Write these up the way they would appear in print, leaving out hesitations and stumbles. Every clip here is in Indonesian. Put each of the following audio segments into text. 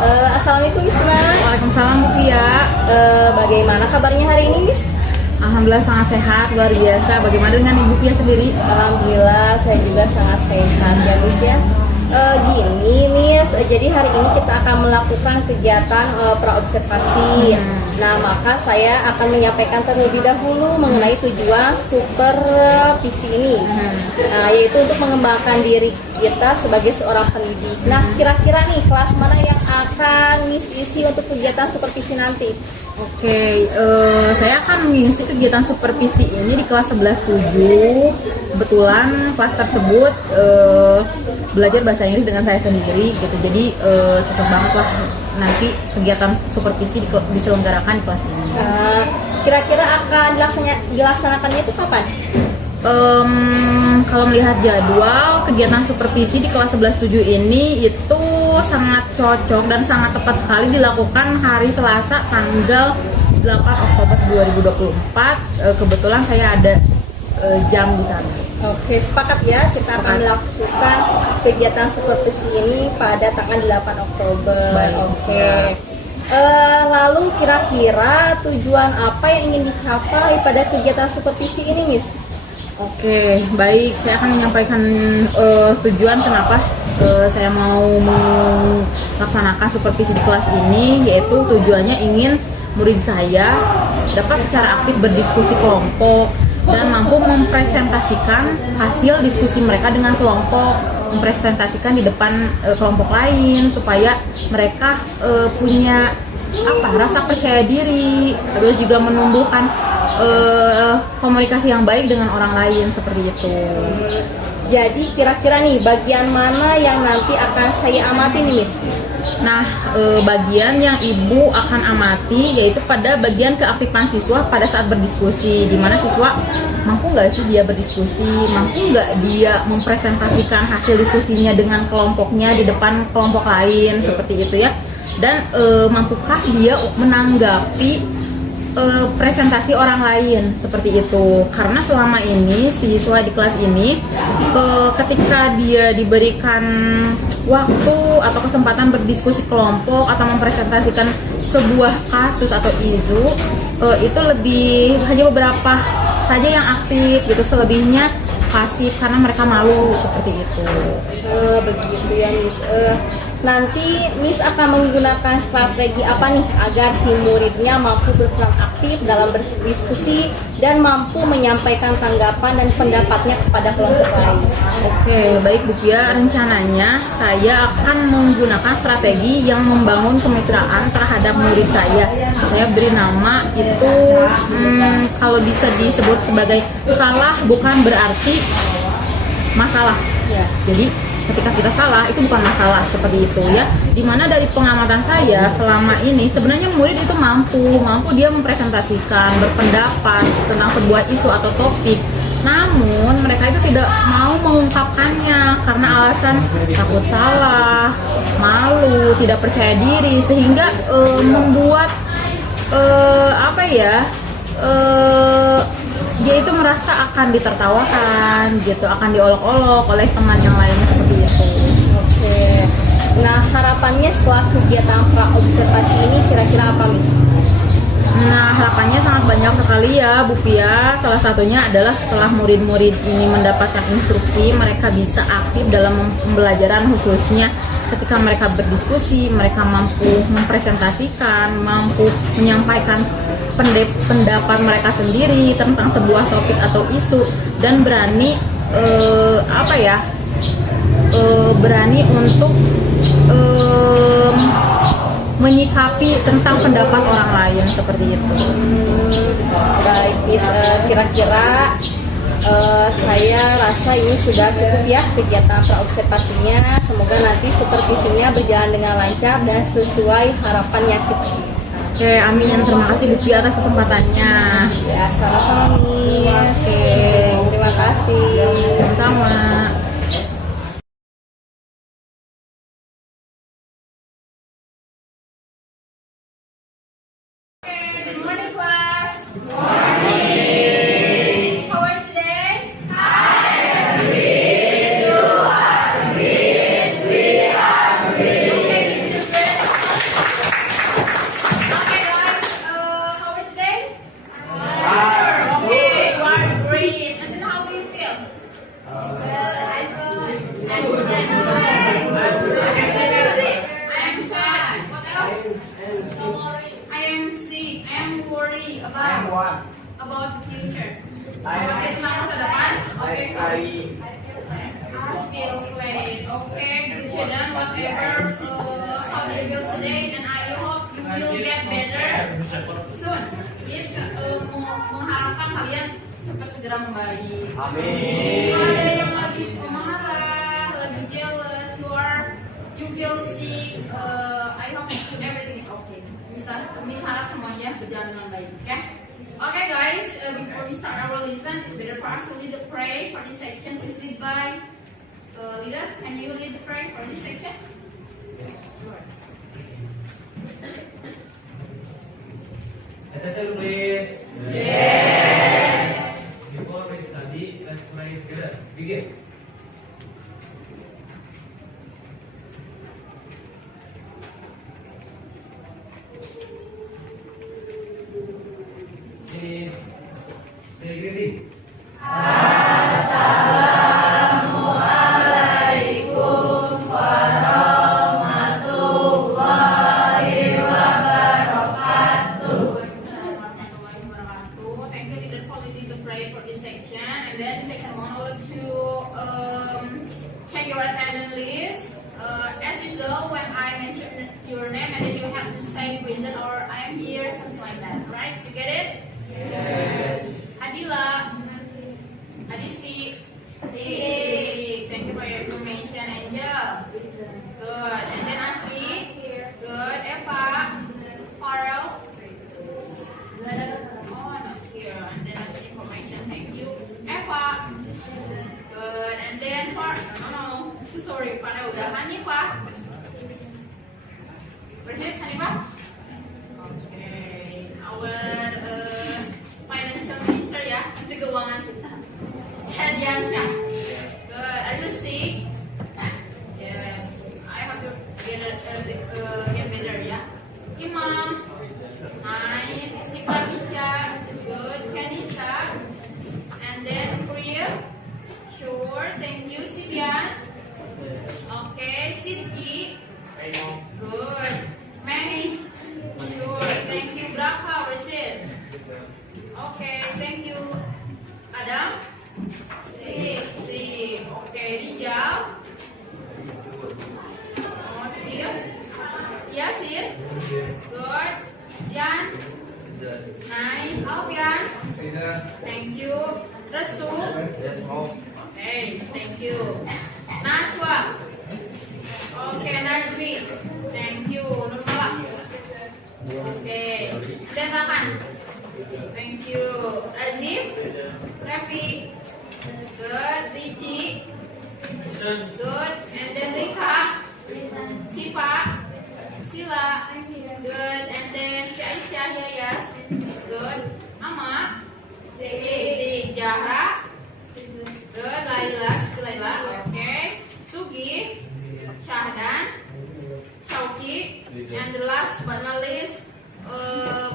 Assalamualaikum Miss Nana. Waalaikumsalam Bu Pia. Bagaimana kabarnya hari ini Miss? Alhamdulillah sangat sehat, luar biasa. Bagaimana dengan Ibu Pia sendiri? Alhamdulillah saya juga sangat sehat ya Miss ya. Gini Miss, jadi hari ini kita akan melakukan kegiatan praobservasi. Nah maka saya akan menyampaikan terlebih dahulu mengenai tujuan supervisi ini, yaitu untuk mengembangkan diri kita sebagai seorang pendidik. Nah kira-kira nih kelas mana yang akan Miss isi untuk kegiatan supervisi nanti? Oke, saya akan mengisi kegiatan supervisi ini di kelas 11-7. Kebetulan kelas tersebut belajar bahasa Inggris dengan saya sendiri gitu. Jadi cocok banget lah nanti kegiatan supervisi diselenggarakan di kelas ini. Kira-kira akan dilaksanakannya itu kapan? Kalau melihat jadwal kegiatan supervisi di kelas 11-7 ini itu sangat cocok dan sangat tepat sekali dilakukan hari Selasa tanggal 8 Oktober 2024. Kebetulan saya ada jam di sana. Oke, sepakat ya, kita akan melakukan kegiatan supervisi ini pada tanggal 8 Oktober. Baik. Oke. Lalu kira-kira tujuan apa yang ingin dicapai pada kegiatan supervisi ini, Miss? Oke, baik. Saya akan menyampaikan tujuan kenapa saya mau melaksanakan supervisi di kelas ini, yaitu tujuannya ingin murid saya dapat secara aktif berdiskusi kelompok dan mampu mempresentasikan hasil diskusi mereka dengan kelompok, mempresentasikan di depan kelompok lain supaya mereka punya rasa percaya diri, terus juga menumbuhkan komunikasi yang baik dengan orang lain seperti itu. Jadi kira-kira nih bagian mana yang nanti akan saya amati nih Miss? Nah, bagian yang Ibu akan amati yaitu pada bagian keaktifan siswa pada saat berdiskusi, di mana siswa mampu nggak sih dia berdiskusi, mampu nggak dia mempresentasikan hasil diskusinya dengan kelompoknya di depan kelompok lain seperti itu ya, dan mampukah dia menanggapi presentasi orang lain seperti itu. Karena selama ini siswa di kelas ini ketika dia diberikan waktu atau kesempatan berdiskusi kelompok atau mempresentasikan sebuah kasus atau isu, itu lebih hanya beberapa saja yang aktif gitu, selebihnya pasif karena mereka malu seperti itu. Begitu ya Miss. Nanti Miss akan menggunakan strategi apa nih agar si muridnya mampu berperan aktif dalam berdiskusi dan mampu menyampaikan tanggapan dan pendapatnya kepada kelompok lain? Oke, baik Bu Pia, rencananya saya akan menggunakan strategi yang membangun kemitraan terhadap murid saya. Saya beri nama itu kalau bisa disebut sebagai salah bukan berarti masalah. Ya. Jadi ketika kita salah itu bukan masalah seperti itu ya. Dimana dari pengamatan saya selama ini sebenarnya murid itu mampu dia mempresentasikan, berpendapat tentang sebuah isu atau topik. Namun mereka itu tidak mau mengungkapkannya karena alasan takut salah, malu, tidak percaya diri, sehingga membuat dia itu merasa akan ditertawakan gitu, akan diolok-olok oleh teman yang lainnya seperti itu. Oke. Nah harapannya setelah kegiatan praobservasi ini kira-kira apa Miss? Nah harapannya sangat banyak sekali ya Bu Pia. Salah satunya adalah setelah murid-murid ini mendapatkan instruksi, mereka bisa aktif dalam pembelajaran, khususnya ketika mereka berdiskusi, mereka mampu mempresentasikan, mampu menyampaikan pendapat mereka sendiri tentang sebuah topik atau isu, dan berani berani untuk menyikapi tentang pendapat orang lain seperti itu. Baik Miss, kira-kira saya rasa ini sudah cukup ya kegiatan praobservasinya. Semoga nanti supervisinya berjalan dengan lancar dan sesuai harapan yang kita. Oke, amin. Terima kasih Bu Pia atas kesempatannya. Ya, sama-sama Miss. Oke. Terima kasih. Sama-sama. Good morning, class. Good morning. How are you today? Okay, you can do this. student, whatever, how do you feel today, and I hope you will get better soon. Yes, mengharapkan kalian cepat segera membaik. Amin. Kalau ada yang lagi marah, lagi jealous, you feel sick, I hope everything is okay. Miss harap semuanya berjalan dengan baik, okay? Okay guys, before we start our lesson, it's better for us to lead the pray for this section. Please lead by leader. Can you lead the pray for this section? Sure. Attention please. Yes. Before we study, let's pray together. Begin. Say greeting. Thank you, leader, for leading the prayer for this section. And then second one, I would like to check your attendance list. As usual, when I mention your name, and then you have to say present or I am here, something like that. Right? You get it? Yes. Adila, Adisti, thank you for your information. Angel, good. And then Asli, good. Eva, Farrell, oh not here. And then that's information. Thank you. Eva, good. And then no, so sorry, Farrell udah. Hanifah, where's it? Hanifah? Okay, our financial minister ya, Menteri Keuangan kita. Hadiansyah. Good. Are you sick? Yes. I hope you get better ya. Imam. Nice. Istiqlal Isya. Good. Kanisa. And then Priya. Sure. Thank you. Sibian. Okay. Sidki. Good. Mei. Sure. Thank you. Braka. Where's it? Okay, thank you. Adam? Si. Okay, Rijal? Oh, dia? Yasin? Good. Jan? Nice. Alfian? Thank you. Restu? Okay, thank you. Najwa? Okay, Najmi? Thank you. Nurmala? Okay. Dan Rahman? Thank you. Azim? Raffi? Good. Ricci? Good. And then Rika? Siva? Sila? Good. And then si Aisyah Yayas? Good. Ama? Si Jahra? Good. Laila? Okay. Sugi? Syahdan? Syauki? And the last but not least,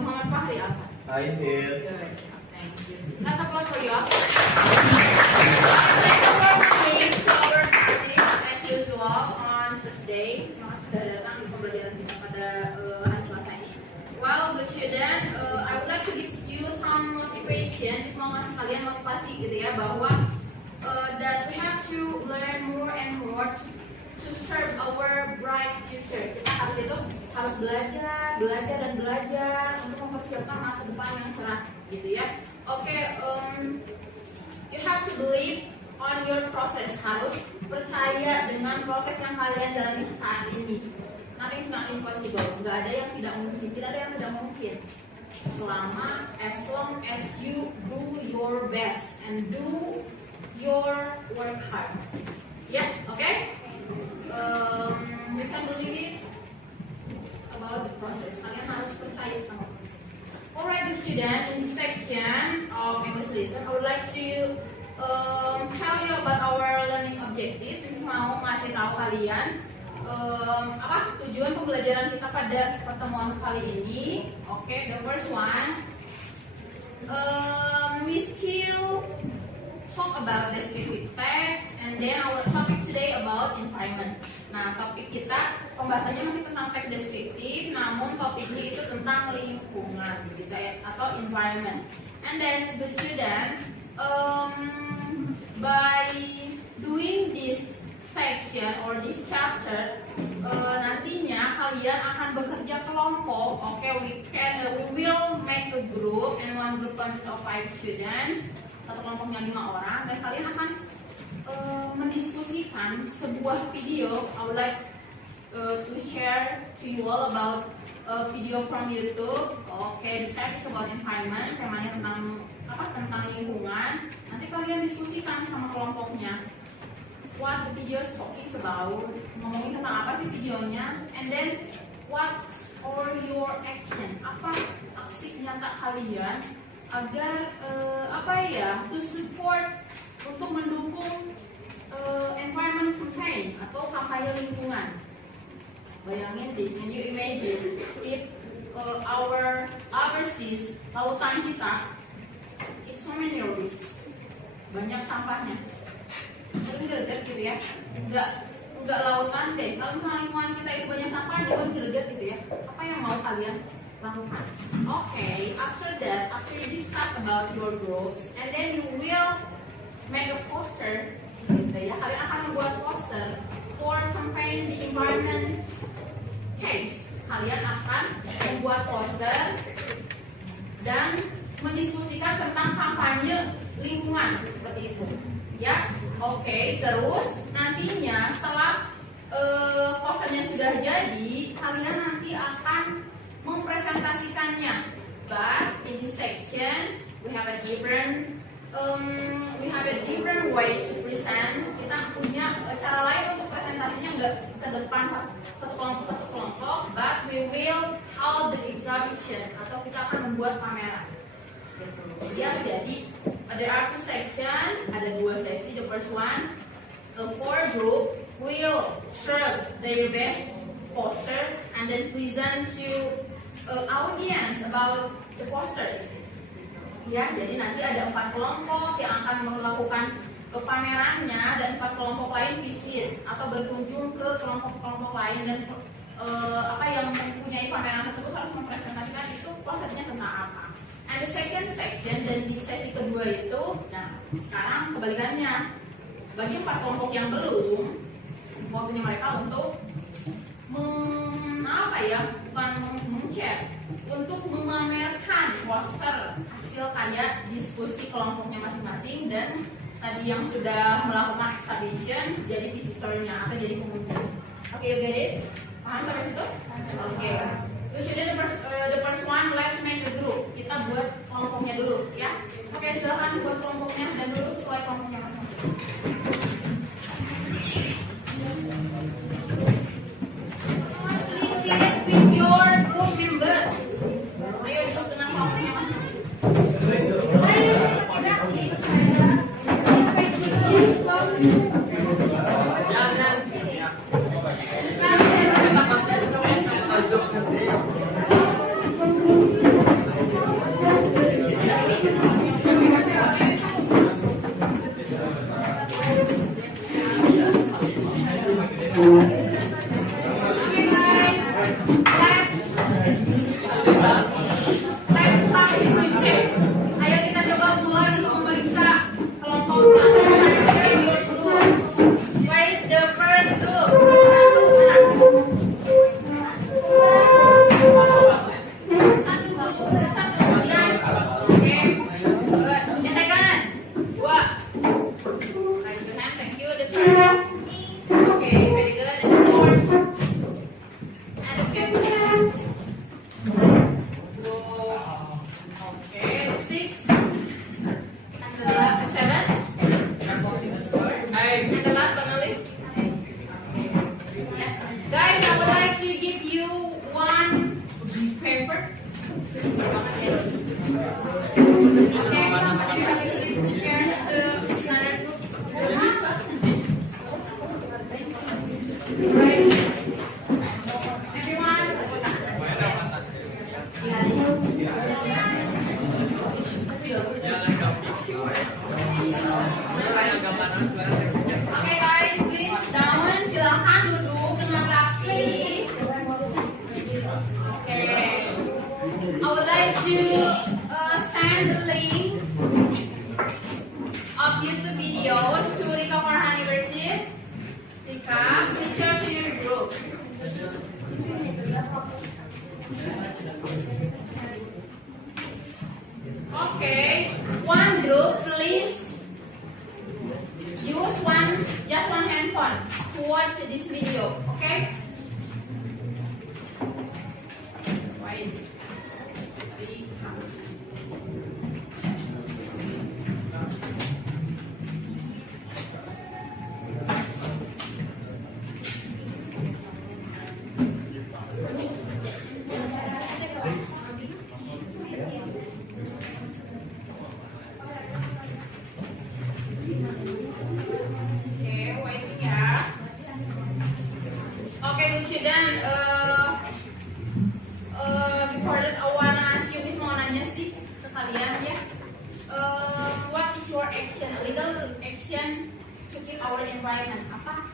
Muhammad Fahri apa? I'm here. Good. Thank you. Let's applause for you all. Thank you for coming to our practice as usual on Tuesday. Terima kasih sudah datang di pembelajaran kita pada hari Selasa ini. Well, good student, I would like to give you some motivation. Mau ngasih kalian motivasi gitu ya, bahwa that we have to learn more and more to serve our bright future. Kita harus belajar untuk mempersiapkan masa depan yang cerah, gitu ya. Oke, you have to believe on your process. Harus percaya dengan proses yang kalian jalani saat ini. Nothing is not impossible. Gak ada yang tidak mungkin. Tidak ada yang tidak mungkin. As long as you do your best and do your work hard. Yeah, okay? You can believe it about the process. Kalian harus percaya sama proses. Alright, the student, in this section of English lesson, I would like to tell you about our learning objectives. Ini mau ngasih tahu kalian apa tujuan pembelajaran kita pada pertemuan kali ini. Okay, the first one, we still talk about descriptive text, and then our topic today about environment. Nah, topik kita pembahasannya masih tentang teks deskriptif, namun topiknya itu tentang lingkungan, gitu ya, atau environment. And then the student, by doing this section or this chapter, nantinya kalian akan bekerja kelompok. We will make a group, and one group consists of 5 students. Satu kelompoknya 5 orang, dan kalian akan mendiskusikan sebuah video. I would like to share to you all about a video from YouTube. The topic is about environment, temanya tentang lingkungan. Nanti kalian diskusikan sama kelompoknya. What the video is talking about, ngomongin tentang apa sih videonya, and then what or your action, apa aksi nyata kalian agar to support, untuk mendukung environment campaign atau kampanye lingkungan. Bayangin deh, can you imagine if our overseas, lautan kita, it's so many rubbish, banyak sampahnya. Tapi greget gitu ya, enggak lautan deh. Kalau misalnya lingkungan kita itu banyak sampah, jangan greget gitu ya. Apa yang mau kalian lakukan? After that, after you discuss about your groups, and then you will make a poster, gitu ya. Kalian akan membuat poster for campaign the environment case. Kalian akan membuat poster dan mendiskusikan tentang kampanye lingkungan seperti itu. Ya, terus nantinya setelah posternya sudah jadi, kalian nanti akan mempresentasikannya. But in this section, we have a different way to present. Kita punya cara lain untuk presentasinya, nggak ke depan satu kelompok, but we will hold the exhibition, atau kita akan membuat pameran. Ya, jadi there are 2 sections, ada 2 seksi. The first one, for group will share their best poster and then present to audience about the posters. Ya, jadi nanti ada 4 kelompok yang akan melakukan pamerannya, dan 4 kelompok lain visit atau berkunjung ke kelompok-kelompok lain, dan yang mempunyai pameran tersebut harus mempresentasikan itu posternya tentang apa. And the second section, dan di sesi kedua itu, nah sekarang kebalikannya, bagi 4 kelompok yang belum, waktunya mereka untuk share, untuk memamerkan poster hasil karya diskusi kelompoknya masing-masing, dan tadi yang sudah melakukan exhibition jadi visitornya atau jadi pengunjung. You get it? Paham sampai situ? The first one, let's make a group. Kita buat kelompoknya dulu, ya. Silakan buat kelompoknya, dan dulu sesuai kelompoknya masing-masing. Please sit with your group member. Ayo duduk dengan kelompoknya masing-masing. I would like to send the link Okay, good student. Before that, I wanna ask you, Miss, mau nanya sih ke kalian ya. What is your action, legal action to keep our environment? Apa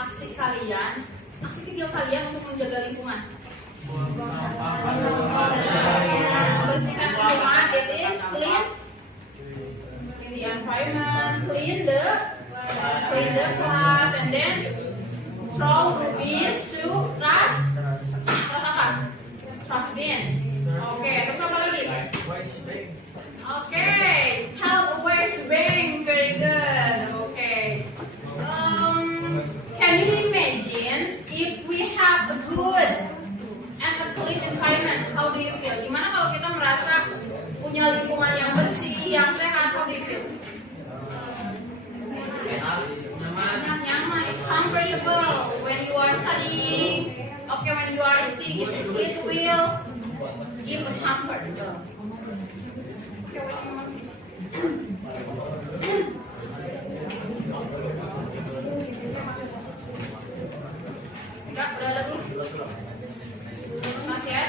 aksi kalian, aksi kecil kalian untuk menjaga lingkungan? Bersihkan lingkungan, it is clean the environment, clean the class, and then throw rubbish to trash apa? Trash bin. Oke, terus apa lagi? Okay, help waste bearing, very good. Okay. Can you imagine if we have a good and a clean environment? How do you feel? Gimana kalau kita merasa punya lingkungan yang bersih, yang sehat? How do you feel? Nyaman. It's comfortable when you are studying. Okay, when you are eating, it will give a comfort. Okay, wait a moment, please. Enggak, udah ada belum? Masih ya?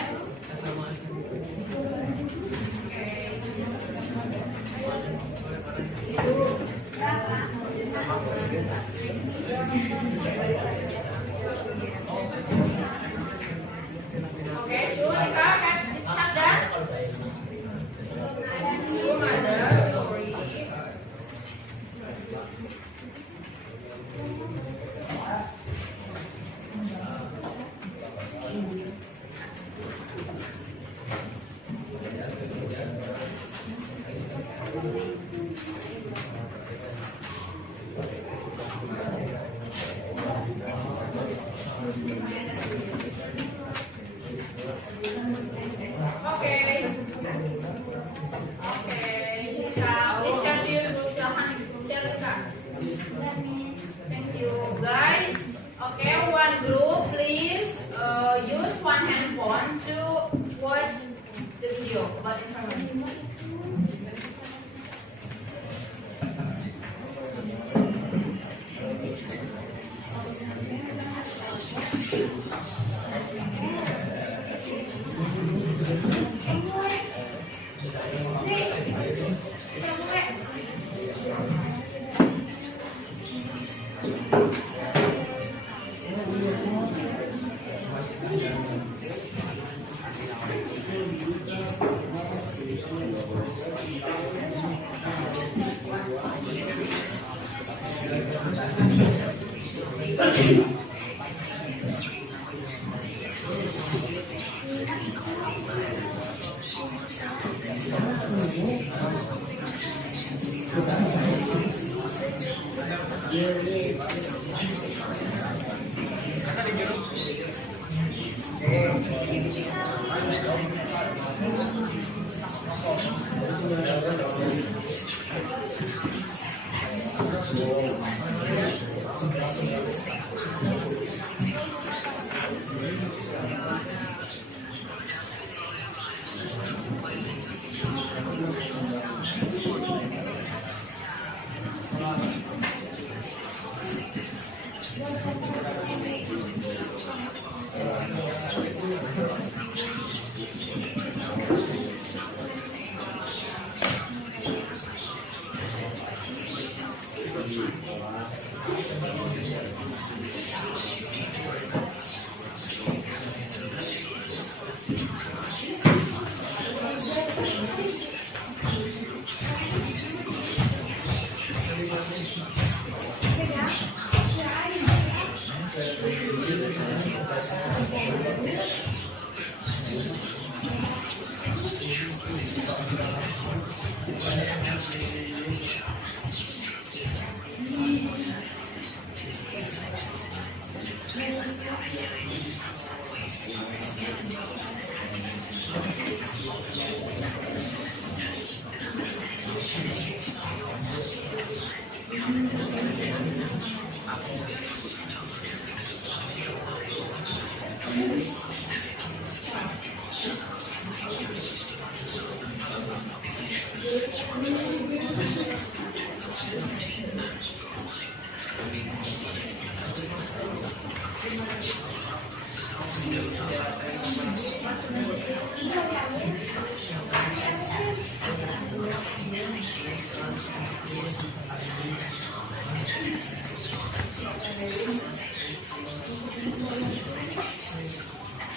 Okay, Julika, it's not done? Belum ada, sorry. Thank you, guys. Okay, one group, please use one handphone to watch the video about information.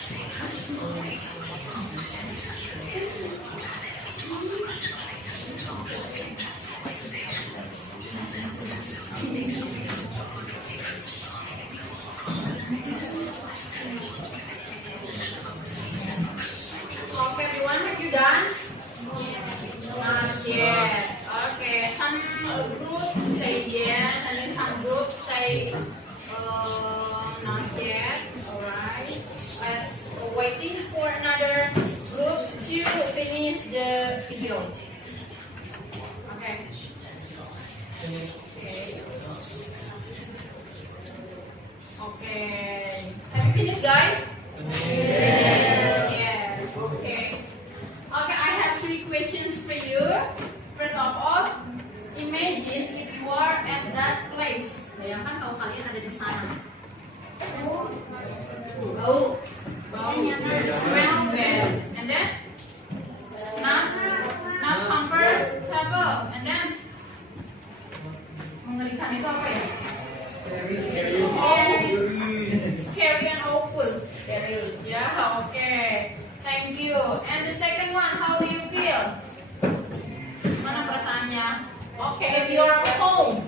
Okay, everyone, have you done? Not yet. Okay, some group say yes, and then some group say not yet. Alright. Let's waiting for another group to finish the video. Okay. Okay. Have you finished, guys? Yes. Okay. Okay, I have 3 questions for you. First of all, imagine if you are at that place. Bayangkan kalau kalian ada di sana. Bau, smell bad, and then not comfortable, and then mengerikan itu apa ya? Scary and awful. Yeah, okay. Thank you. And the second one, how do you feel? Mana perasaannya? Okay, if you're home,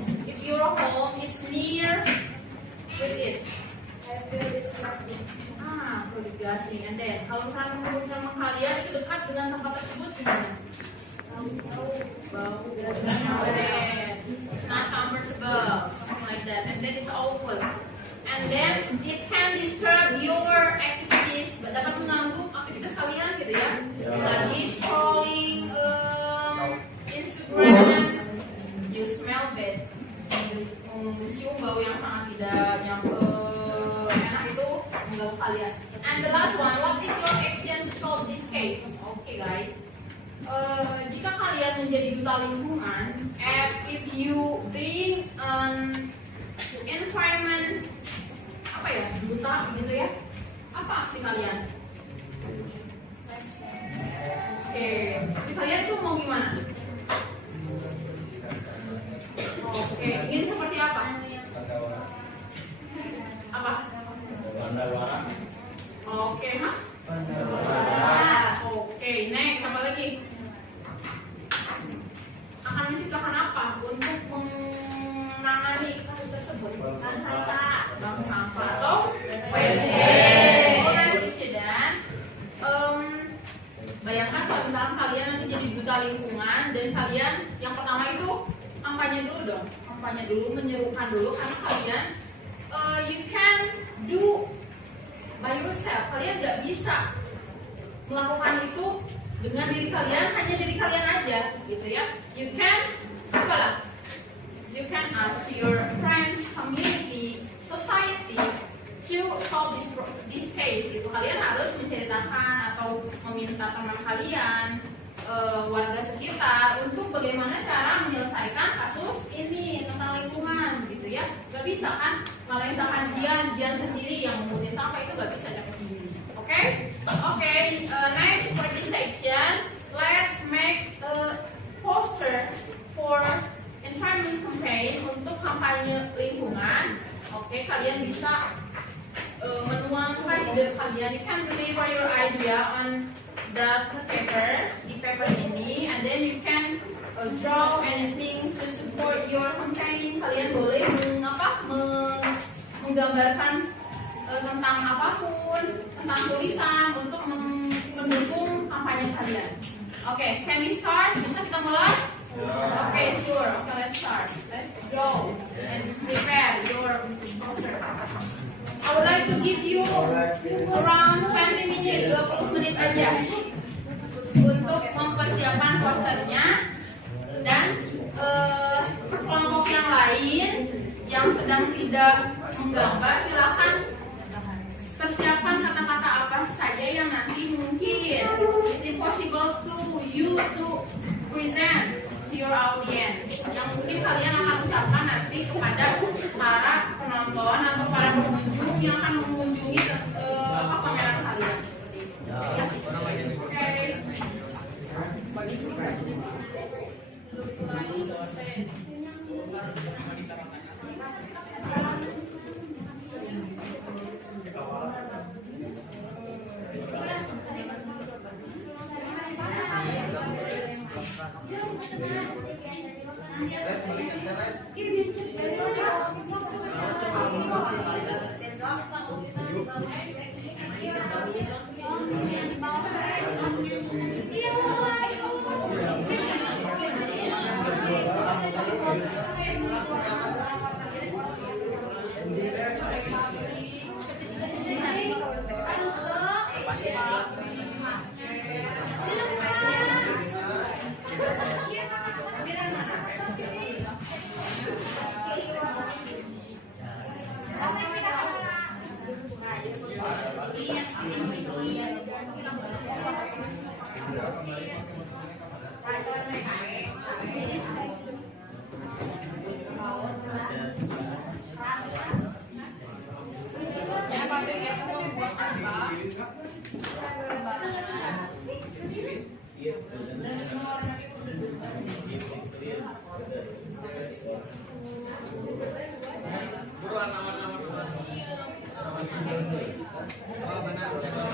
it's near with it. Feel disgusting. And then, kalau menurut kalian itu dekat dengan tempat tersebut gimana? Bau. It's not comfortable, something like that. And then it's awful. And then it can disturb your activities, dapat mengganggu aktivitas kalian gitu ya. Lagi scrolling Instagram, you smell bad, mencium bau yang sangat tidak enak itu mengganggu kalian. And the last one, what is your action to solve this case? Okay guys, jika kalian menjadi duta lingkungan, if you bring an environment apa ya, duta gitu ya, apa aksi kalian? Oke, aksi kalian tuh mau gimana? Oke, ingin seperti apa? Apa? Oke, ha? Oke, next, apa lagi? Akan menciptakan apa untuk menangani kasus tersebut? Bank sampah atau WC. Dan bayangkan kalau misalkan kalian nanti jadi duta lingkungan dan kalian yang pertama itu kampanye dulu dong, kampanye dulu, menyerukan dulu karena kalian you can do by yourself. Kalian nggak bisa melakukan itu dengan diri kalian, hanya diri kalian aja, gitu ya. You can apalah? You can ask your friends, community, society to solve this case. Gitu. Kalian harus menceritakan atau meminta teman kalian, warga sekitar untuk bagaimana cara menyelesaikan kasus ini tentang lingkungan, gitu ya. Gak bisa kan? Kalau misalkan Jian sendiri yang memungutin sampah itu gak bisa capek sendiri. Oke? Oke. Next for this section, let's make a poster for environment campaign untuk kampanye lingkungan. Oke, kalian bisa menuangkan ide kalian. You can deliver your idea on the paper, di paper ini, and then you can draw anything to support your campaign. Kalian boleh menggambarkan tentang apapun, tentang tulisan untuk mendukung kampanye kalian. Oke, can we start? Bisa kita mulai? Okay, sure. Okay, let's start. Let's go and prepare your poster. I would like to give you around 20 minutes, 20 menit aja untuk mempersiapkan posternya, dan kelompok yang lain yang sedang tidak menggambar silakan persiapkan kata-kata apa saja yang nanti mungkin it's impossible to you to present to your audience, yang mungkin kalian akan ucapkan nanti kepada para penonton atau para pengunjung yang akan mengunjungi pameran kalian seperti itu. Ya. Oke. Let's balikan kan, let's. Buruan nomor-nomor dua. Oh benar, dua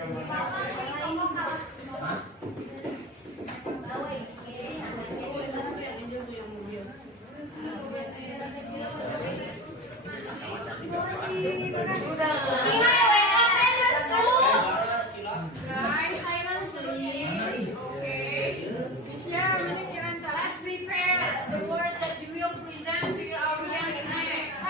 Guys, silence please. Okay. Let's prepare the word that you will present to your audience next.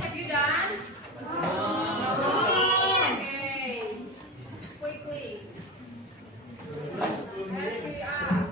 Have you done? Okay. Quickly. Let's give it up.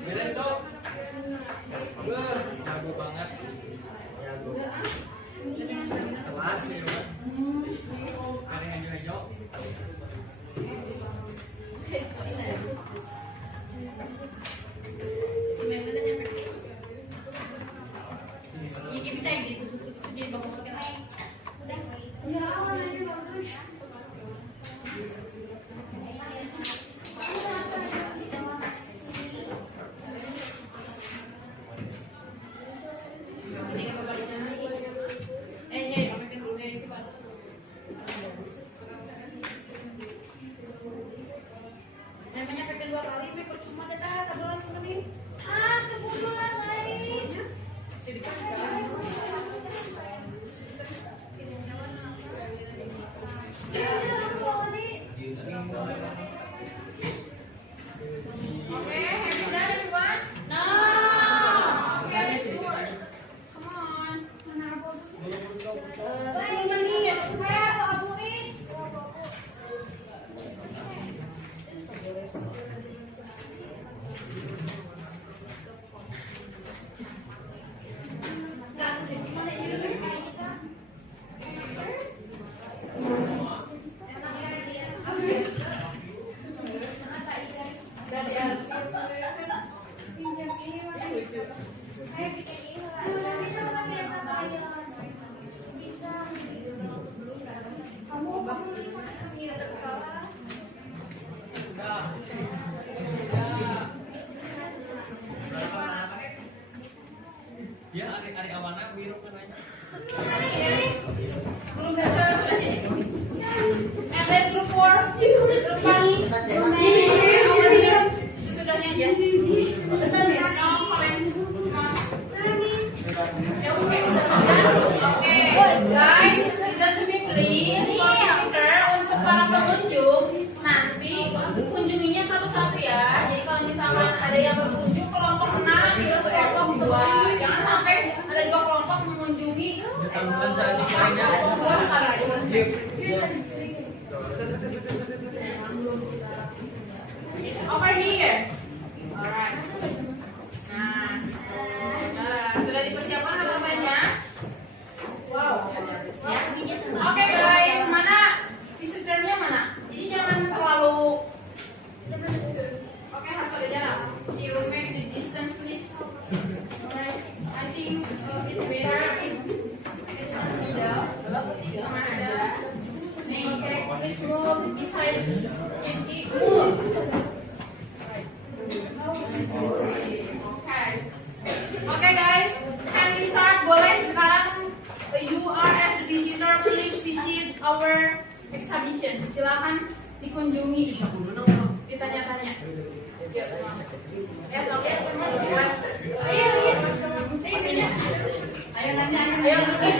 Beres dong. Jago banget. Kelas ya, Pak. Ada yang ngajo. Iya bisa yang ditutup sendiri bagus sekali. Ya, hari awana biru kan aja. Belum bisa. And then group 4, group 5. Over here. Sesudahnya aja. No comments. Okay, guys, listen to me please. For visitor, untuk para pengunjung, nanti kunjunginya satu-satu ya. Jadi kalau misalkan ada yang berkunjung kelompok 6, terus kelompok 2, jangan sampai ada 2 kelompok mengunjungi Ditambahkan saat lainnya. 2 sekaligus. Over here. Alright. Nah, sudah dipersiapkan halamannya? Wow. Ya. Oke guys, mana visitornya mana? Jadi jangan terlalu. Oke, harus ada jarak. You make the distance please. Alright. I think it's better if it's middle. Teman ada. Okay, please move beside Vicky. Move. Okay guys, can we start? Boleh sekarang you are as the visitor, please visit our exhibition. Silakan dikunjungi. Ditanya-tanya. Ya, ayo nanya. Ayo, mana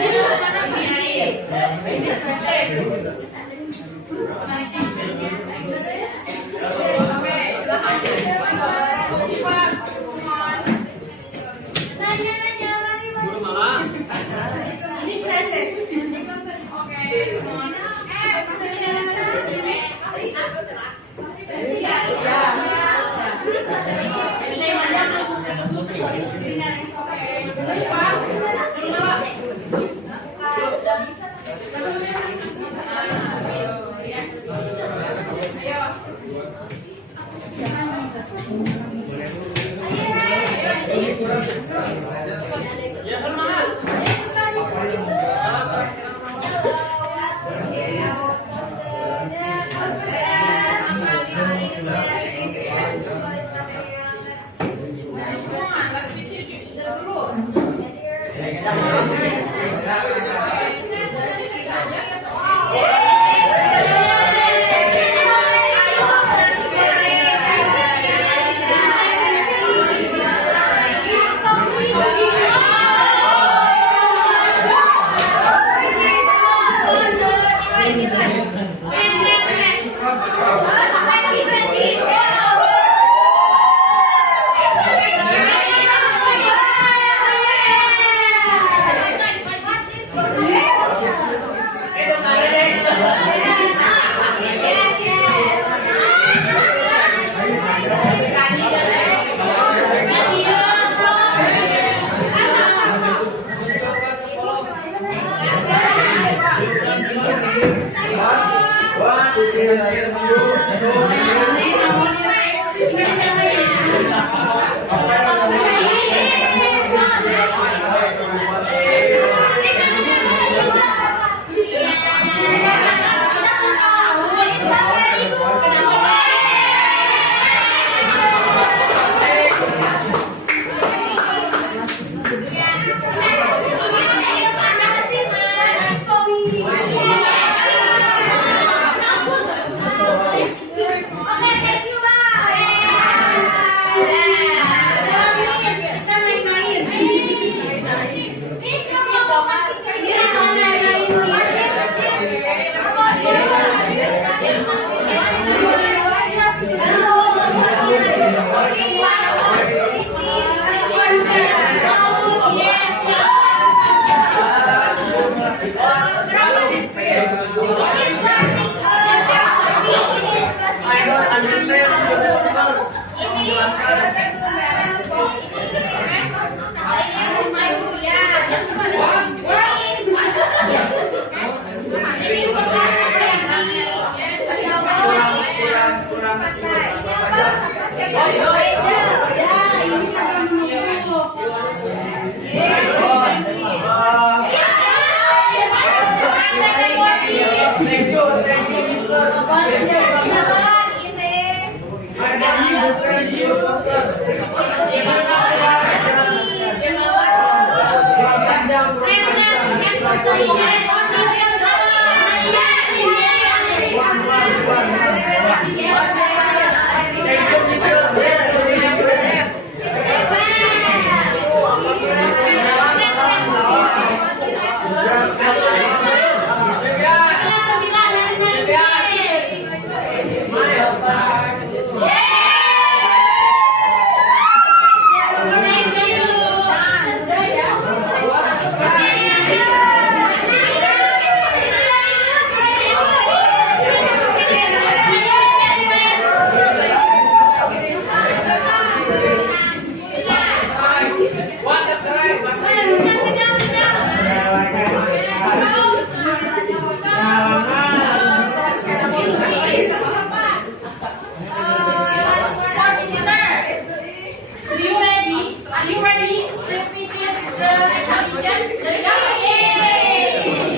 question dari Gamal.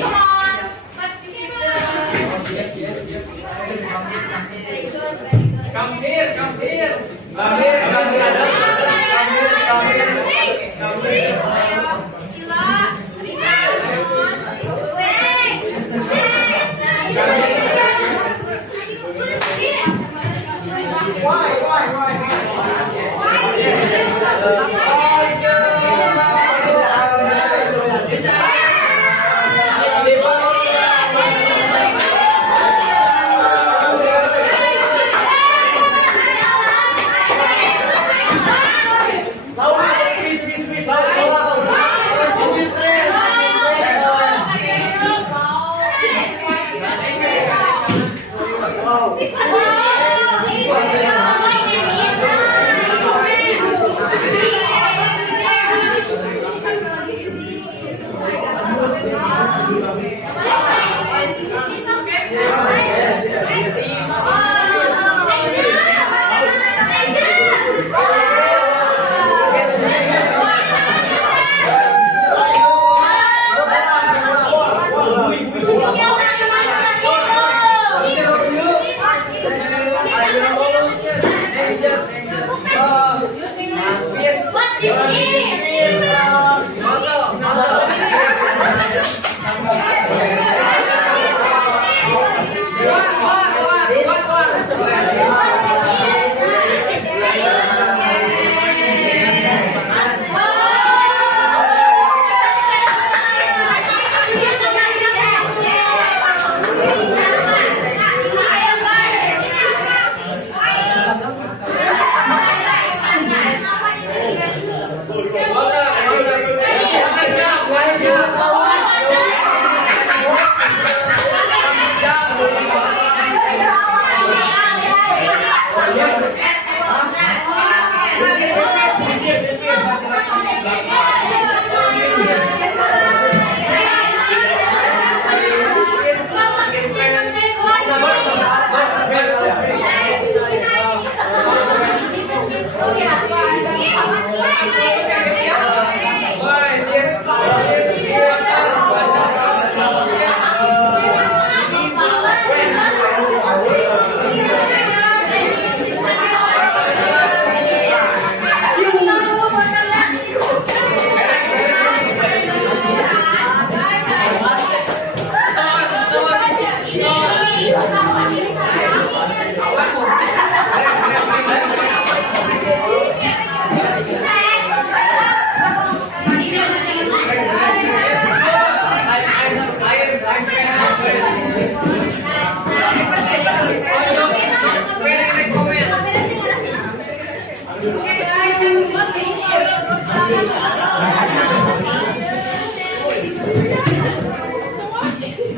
Come on, let's visit the. Yes, yes, yes. Very good, very good. Come here, come here. Come here, come here. Come here, come here. Come here. Ayo, Sila, Rita, come on.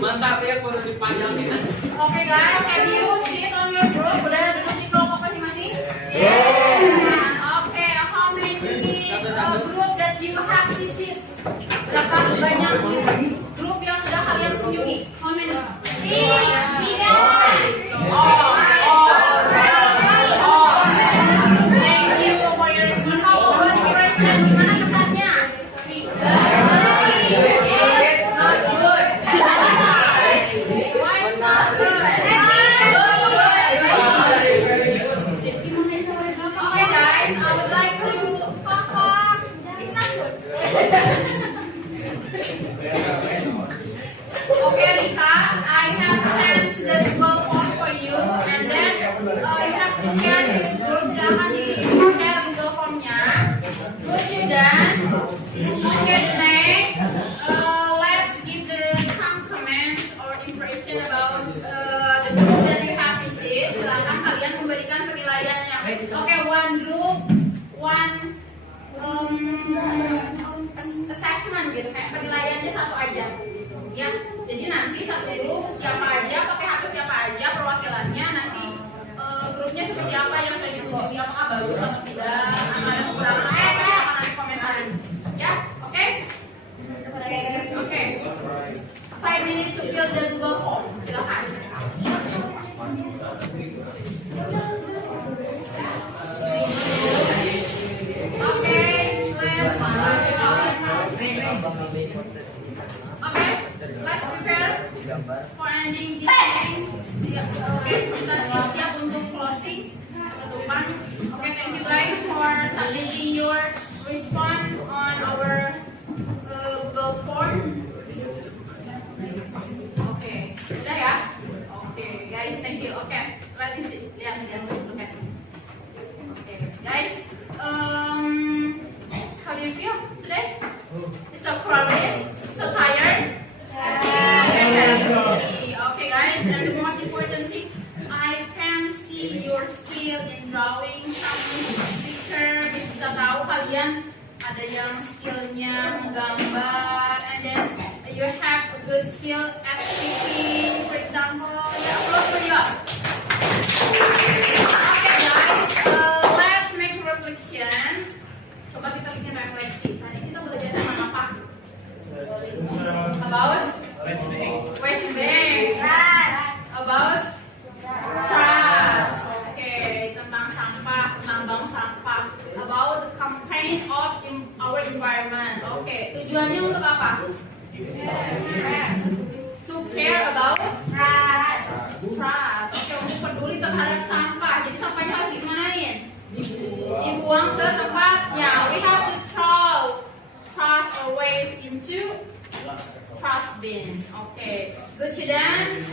Mantap ya, foto dipanjangin. Okay guys, have you sit on your group? Udah duduk di kelompok masing-masing? Okay, how many group that you have visit? Berapa banyak grup yang sudah kalian kunjungi? How many? Tiga. Thank you for your response. How about your question? Gimana kesannya? It's not good. Why it's not good? Okay guys, I would like to Papa. It's not good. Okay Rita, I have sent the Google form for you, and then you have to share the group. Silahkan di share Google formnya. Good, you done? Okay, next, let's give some comments or impression about the group that you have visit. Silahkan kalian memberikan penilaiannya. Okay, one group, one assessment gitu, kayak penilaiannya satu aja. Ya, jadi nanti satu grup siapa aja, pakai HP siapa aja perwakilannya, nanti grupnya seperti apa yang sudah dikunjungi, apakah bagus atau tidak, apa ada kekurangan, apa nanti komentar. Ya, oke? Okay, let's prepare for ending this meeting. Okay, kita siap-siap untuk closing penutupan. Okay, thank you guys for submitting your response on our Google form. Okay, udah ya? Okay, guys, thank you. Okay, let me see. Lihat. Okay. Okay, guys. How do you feel today? It's so crowded, so tired. Okay, guys, and the most important thing, I can see your skill in drawing some picture. Bisa tahu kalian ada yang skillnya menggambar, and then you have a good skill at speaking, for example. Yeah, applause for you. Okay, guys, let's make a reflection. Coba kita bikin refleksi. Tadi kita belajar tentang apa? About West Bank. About trust. Okay, tentang sampah, tentang bank sampah. About the campaign of our environment. Okay, tujuannya untuk apa? To care about trust. Trust. Oke, untuk peduli terhadap sampah. Jadi sampahnya harus dimanain? Dibuang ke tempatnya. We have to throw trash or waste into trash bin. Okay, good student.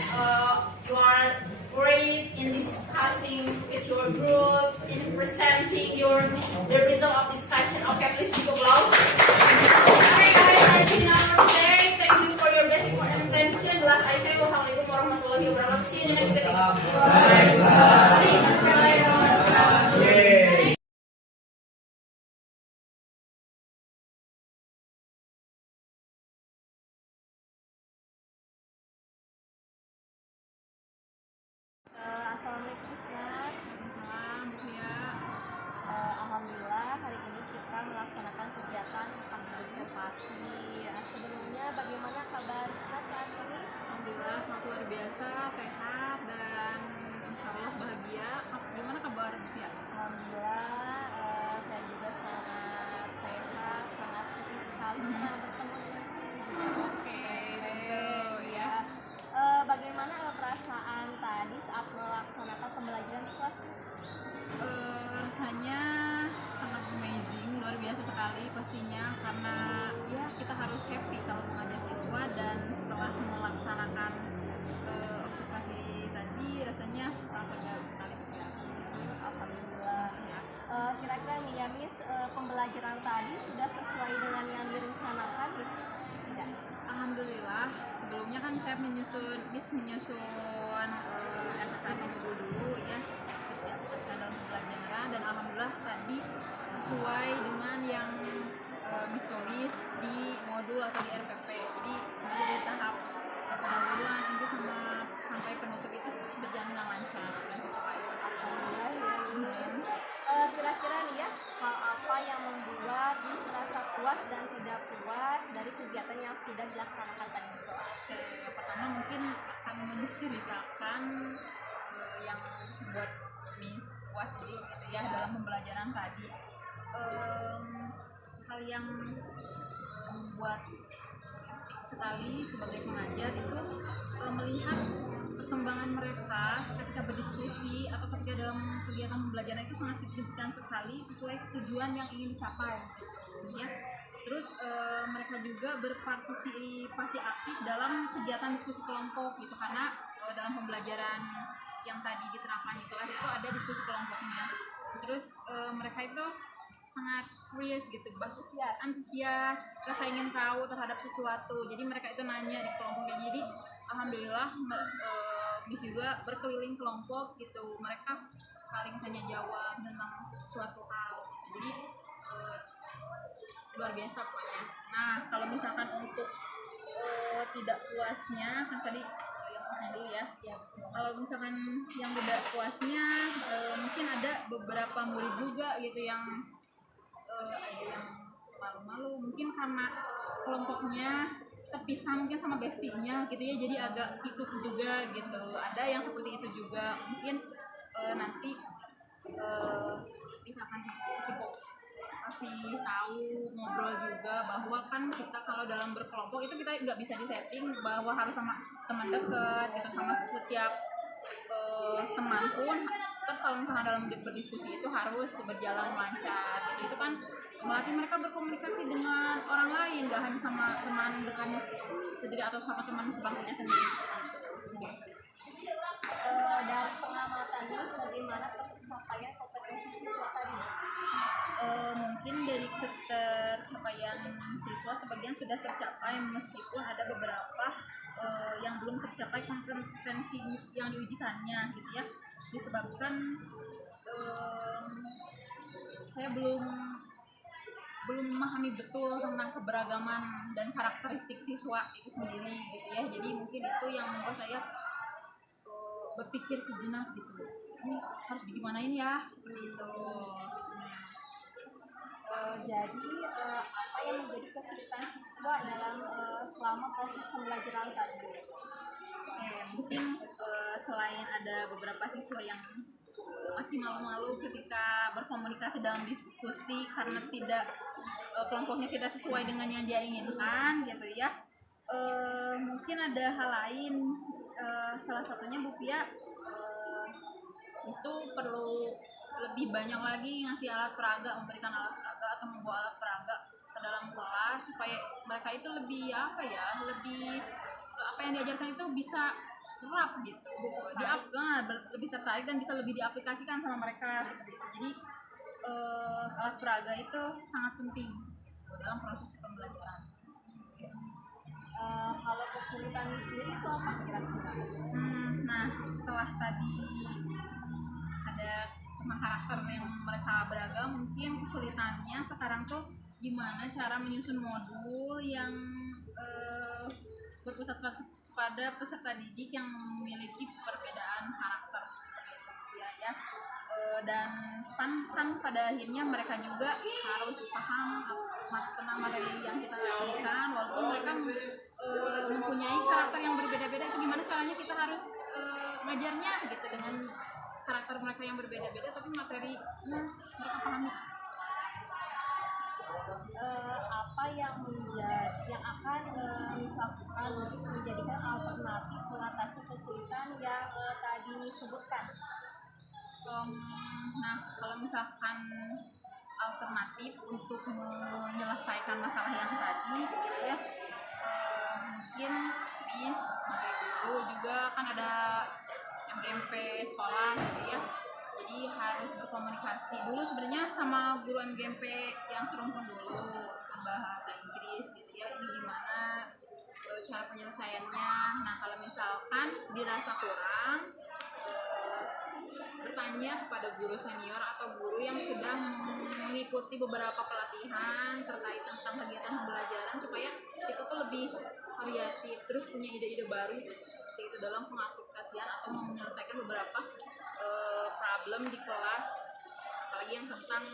You are great in discussing with your group, in presenting the result of discussion. Okay, please give applause. Okay, guys, I think now today. Thank you for your basic attention. Last I say, wassalamualaikum warahmatullahi wabarakatuh. See you in the next video. Bye. See you later. Assalamualaikum Ustaz. Salam ya. Alhamdulillah hari ini kita melaksanakan kegiatan observasi. Sebelumnya bagaimana kabar Ustaz saat ini? Alhamdulillah sangat luar biasa, sehat dan insya Allah bahagia. Gimana kabar ya? Alhamdulillah saya juga sangat sehat, sangat happy sekali bertemu dengan Oke, betul ya. Bagaimana perasaan tadi saat melaksanakan pembelajaran di kelas? Rasanya sangat amazing, luar biasa sekali pastinya karena ya kita harus happy kalau mengajar siswa dan setelah melaksanakan observasi tadi rasanya sangat luar biasa sekali ya. Alhamdulillah. Kira-kira nih ya Miss, pembelajaran tadi sudah sesuai dengan yang direncanakan Miss? Tidak? Alhamdulillah, sebelumnya kan saya menyusun RPKN dulu ya, terus diaplikasikan dalam pembelajaran dan alhamdulillah tadi sesuai dengan yang Miss tulis di modul atau di RPP. Jadi sebenarnya dari tahap pendahuluan nanti sampai penutup itu berjalan dengan lancar dan sesuai. Alhamdulillah ya. Kira-kira nih ya, hal apa yang membuat Miss merasa puas dan tidak puas dari kegiatan yang sudah dilaksanakan tadi di kelas? Yang pertama mungkin akan menceritakan yang buat Miss puas dulu gitu ya dalam pembelajaran tadi. Hal yang membuat sekali sebagai pengajar itu melihat perkembangan mereka ketika berdiskusi atau ketika dalam kegiatan pembelajaran itu sangat signifikan sekali sesuai tujuan yang ingin dicapai gitu, ya. Terus mereka juga berpartisipasi aktif dalam kegiatan diskusi kelompok gitu karena dalam pembelajaran yang tadi diterapkan di kelas itu ada diskusi kelompoknya. Terus mereka itu sangat curious gitu, antusias, rasa ingin tahu terhadap sesuatu. Jadi mereka itu nanya di kelompoknya. Jadi alhamdulillah Miss juga berkeliling kelompok gitu. Mereka saling tanya jawab tentang suatu hal. Jadi luar biasa pokoknya. Nah, kalau misalkan untuk tidak puasnya kan tadi yang puasnya dulu ya. Kalau misalkan yang tidak puasnya mungkin ada beberapa murid juga gitu yang ada yang malu-malu mungkin karena kelompoknya terpisah mungkin sama bestinya gitu ya, jadi agak kikuk juga gitu. Ada yang seperti itu juga mungkin nanti misalkan kasih tahu, ngobrol juga bahwa kan kita kalau dalam berkelompok itu kita nggak bisa disetting bahwa harus sama teman dekat gitu, sama setiap teman pun. Terus kalau misalnya dalam berdiskusi itu harus berjalan lancar gitu. Itu kan melatih mereka berkomunikasi dengan orang lain, gak hanya sama teman dekatnya sendiri atau sama teman sebangkunya sendiri. Dari pengamatannya bagaimana pencapaian kompetensi siswa tadi? Mungkin dari ketercapaian siswa sebagian sudah tercapai meskipun ada beberapa yang belum tercapai kompetensi yang diujikannya gitu ya, disebabkan saya belum memahami betul tentang keberagaman dan karakteristik siswa itu sendiri gitu ya. Jadi mungkin itu yang membuat saya berpikir sejenak gitu, ini harus digimanain ya, seperti itu. Jadi apa yang menjadi kesulitan siswa dalam selama proses pembelajaran tadi? Mungkin selain ada beberapa siswa yang masih malu-malu ketika berkomunikasi dalam diskusi karena kelompoknya tidak sesuai dengan yang dia inginkan gitu ya. Mungkin ada hal lain, salah satunya Bu Pia itu perlu lebih banyak lagi ngasih alat peraga, memberikan alat peraga atau membawa alat peraga ke dalam kelas supaya mereka itu lebih apa yang diajarkan itu bisa terap gitu, lebih tertarik dan bisa lebih diaplikasikan sama mereka seperti itu. Jadi alat peraga itu sangat penting dalam proses pembelajaran. Kalau kesulitan sendiri itu apa kira-kira? Nah, setelah tadi ada tentang karakter yang mereka beragam, mungkin kesulitannya sekarang tuh gimana cara menyusun modul yang berpusat pada peserta didik yang memiliki perbedaan karakter seperti itu ya. Dan kan pada akhirnya mereka juga harus paham tentang materi yang kita berikan, walaupun mereka mempunyai karakter yang berbeda-beda. Itu gimana caranya kita harus ngajarnya gitu dengan karakter mereka yang berbeda-beda, tapi materinya mereka pahami. Apa yang akan misalkan menjadikan alternatif mengatasi kesulitan yang tadi disebutkan? Nah, kalau misalkan alternatif untuk menyelesaikan masalah yang tadi gitu ya, mungkin sebagai guru juga kan ada MGMP sekolah gitu ya, jadi harus berkomunikasi dulu sebenarnya sama guru MGMP yang serumpun dulu, bahasa Inggris gitu ya, ini gimana cara penyelesaiannya. Nah, kalau misalkan dirasa kurang, bertanya kepada guru senior atau guru yang sudah mengikuti beberapa pelatihan terkait tentang kegiatan pembelajaran supaya kita tuh lebih variatif, terus punya ide-ide baru seperti itu dalam pengaplikasian atau menyelesaikan beberapa problem di kelas, apalagi yang tentang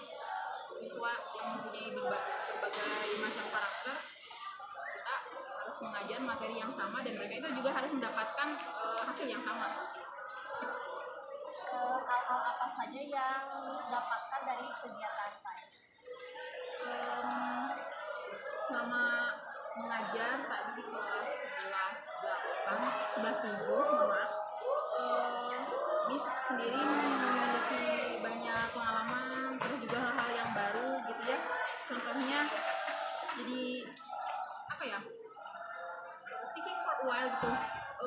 siswa yang mempunyai berbagai macam karakter. Kita harus mengajar materi yang sama dan mereka itu juga harus mendapatkan hasil yang sama. Hal-hal apa saja yang didapatkan dari kegiatan saya? Selama mengajar tadi di kelas 11.7, Miss sendiri memiliki banyak pengalaman, terus juga hal-hal yang baru gitu ya. Contohnya jadi apa ya, thinking for a while gitu,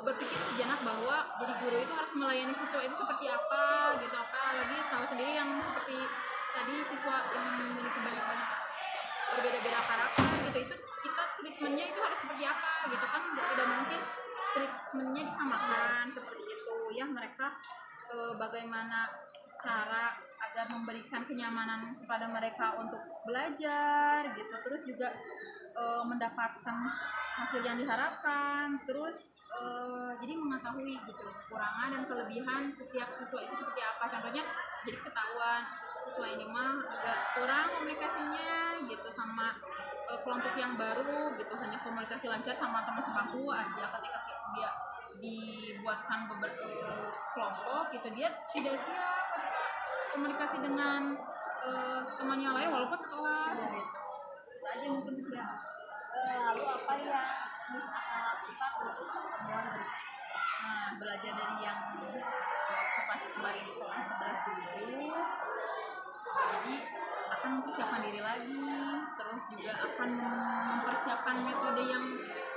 berpikir sejenak bahwa jadi guru itu harus melayani siswa itu seperti apa gitu, apalagi tahu sendiri yang seperti tadi siswa yang memiliki banyak berbeda-beda karakter gitu, itu kita treatmentnya itu harus seperti apa gitu kan, tidak mungkin treatmentnya disamakan seperti itu ya. Mereka bagaimana cara agar memberikan kenyamanan kepada mereka untuk belajar gitu, terus juga mendapatkan hasil yang diharapkan, terus jadi mengetahui gitu kekurangan dan kelebihan setiap siswa itu seperti apa. Contohnya jadi ketahuan siswa ini mah agak kurang komunikasinya gitu sama kelompok yang baru gitu, hanya komunikasi lancar sama teman sebangku aja. Ketika dia dibuatkan beberapa kelompok gitu, dia tidak siap ketika komunikasi dengan teman yang lain walaupun sekelas gitu. Itu aja mungkin ya. Lalu apa yang Miss akan lakukan untuk pertemuan berikutnya? Nah, belajar dari yang observasi kemarin di kelas 11 dulu. Jadi akan mempersiapkan diri lagi, terus juga akan mempersiapkan metode yang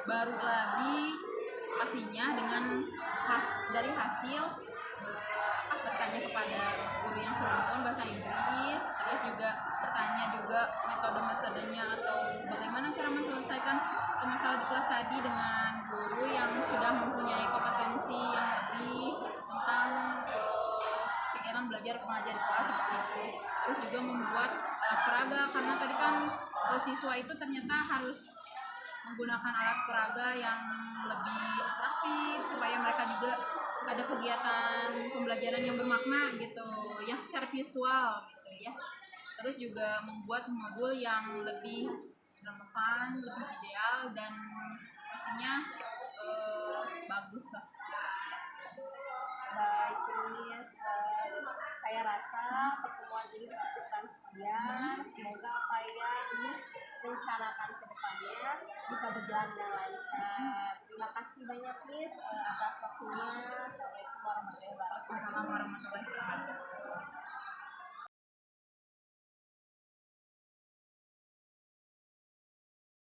baru lagi, pastinya dengan dari hasil bertanya kepada guru yang serampon bahasa Inggris, terus juga bertanya juga metode-metodenya atau bagaimana cara menyelesaikan masalah di kelas tadi dengan guru yang sudah mempunyai kompetensi yang lebih tentang pikiran belajar mengajar di kelas seperti itu. Terus juga membuat alat peraga, karena tadi kan siswa itu ternyata harus menggunakan alat peraga yang lebih atraktif supaya mereka juga ada kegiatan pembelajaran yang bermakna gitu, yang secara visual gitu ya. Terus juga membuat modul yang lebih relevan, lebih ideal dan pastinya bagus lah. Baik, Miss. Saya rasa pertemuan ini cukupkan sekian. Semoga apa yang Miss rencanakan ke depannya bisa berjalan dengan lancar. Terima kasih banyak, Miss, atas waktunya. Assalamualaikum warahmatullahi wabarakatuh.